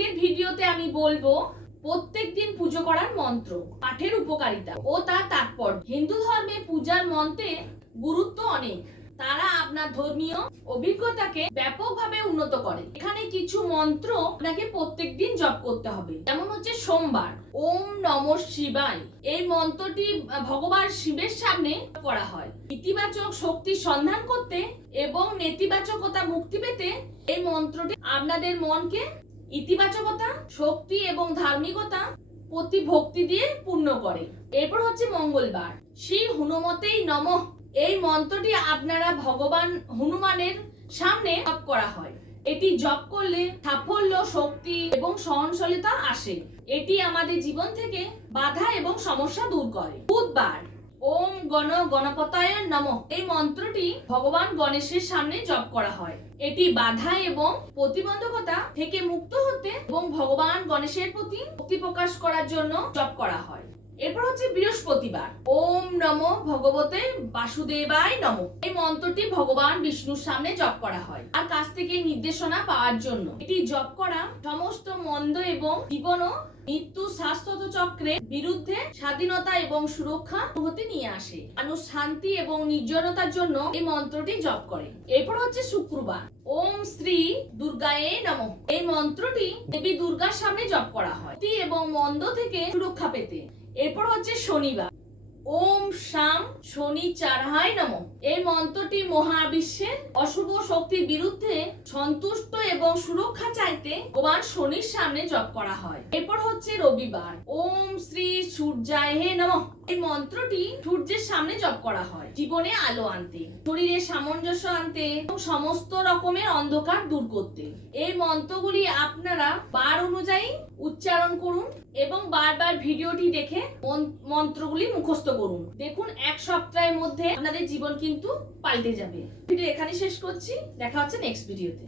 আজকের ভিডিওতে আমি বলবো প্রত্যেকদিন পুজো করার মন্ত্র, পাঠের উপকারিতা ও তার তাৎপর্য। হিন্দু ধর্মে পূজার মন্ত্রে গুরুত্ব অনেক। তারা আপনার ধর্মীয় অভিজ্ঞতাকে ব্যাপকভাবে উন্নত করে। এখানে কিছু মন্ত্র আপনাকে প্রত্যেকদিন জপ করতে হবে। যেমন হচ্ছে সোমবার ওম নমঃ শিবায়। এই মন্ত্রটি ভগবান শিবের সামনে পড়া হয়। ইতিবাচক শক্তির সন্ধান করতে এবং নেতিবাচকতা মুক্তি পেতে এই মন্ত্রটি আপনাদের মনকে ইতিবাচকতা, শক্তি এবং ধার্মিকতা প্রতি ভক্তি দিয়ে পূর্ণ করে। এরপর হচ্ছে মঙ্গলবার শ্রী হনুমতেই নমঃ। এই মন্ত্রটি আপনারা ভগবান হনুমানের সামনে জপ করা হয়। এটি জপ করলে সাফল্য, শক্তি এবং সহনশীলতা আসে। এটি আমাদের জীবন থেকে বাধা এবং সমস্যা দূর করে। বুধবার ওম গণপতায় নমঃ। এই মন্ত্রটি ভগবান গণেশের সামনে জপ করা হয়। এটি বাধা এবং প্রতিবন্ধকতা থেকে মুক্ত হতে এবং ভগবান গণেশের প্রতি ভক্তি প্রকাশ করার জন্য জপ করা হয়। এরপর হচ্ছে বৃহস্পতিবার ওম নমঃ ভগবতে বাসুদেবায় নমঃ। এই মন্ত্রটি ভগবান বিষ্ণুর সামনে জপ করা হয় আর কাছ থেকে নির্দেশনা পাওয়ার জন্য। এটি জপ করা সমস্ত মন্দ এবং জীবন ও মৃত্যু শাশ্বত চক্রের বিরুদ্ধে স্বাধীনতা এবং সুরক্ষা অনুভূতি নিয়ে আসে। মানুষ শান্তি এবং নির্জনতার জন্য এই মন্ত্রটি জপ করে। এরপর হচ্ছে শুক্রবার ওম শ্রী দুর্গায়ে নমঃ। এই মন্ত্রটি দেবী দুর্গার সামনে জপ করা হয় এবং মন্দ থেকে সুরক্ষা পেতে। এরপর হচ্ছে শনিবার ওম শাম শনিচারায় নমঃ। এই মন্ত্রটি মহাবিশ্বের অশুভ শক্তির বিরুদ্ধে সন্তুষ্ট এবং সুরক্ষা চাইতে ভগবান শনির সামনে জপ করা হয়। এরপর হচ্ছে রবিবার ওম শ্রী সূর্যায় নমঃ। এই মন্ত্রটি সূর্যের সামনে জপ করা হয় জীবনে আলো আনতে, শরীরে সামঞ্জস্য আনতে এবং সমস্ত রকমের অন্ধকার দূর করতে। এই মন্ত্রগুলি আপনারা বার অনুযায়ী উচ্চারণ করুন এবং বারবার ভিডিওটি দেখে মন্ত্রগুলি মুখস্থ করুন। দেখুন এক সপ্তাহের মধ্যে আপনাদের জীবন কিন্তু পাল্টে যাবে। ভিডিও এখানে শেষ করছি, দেখা হচ্ছে নেক্সট ভিডিওতে।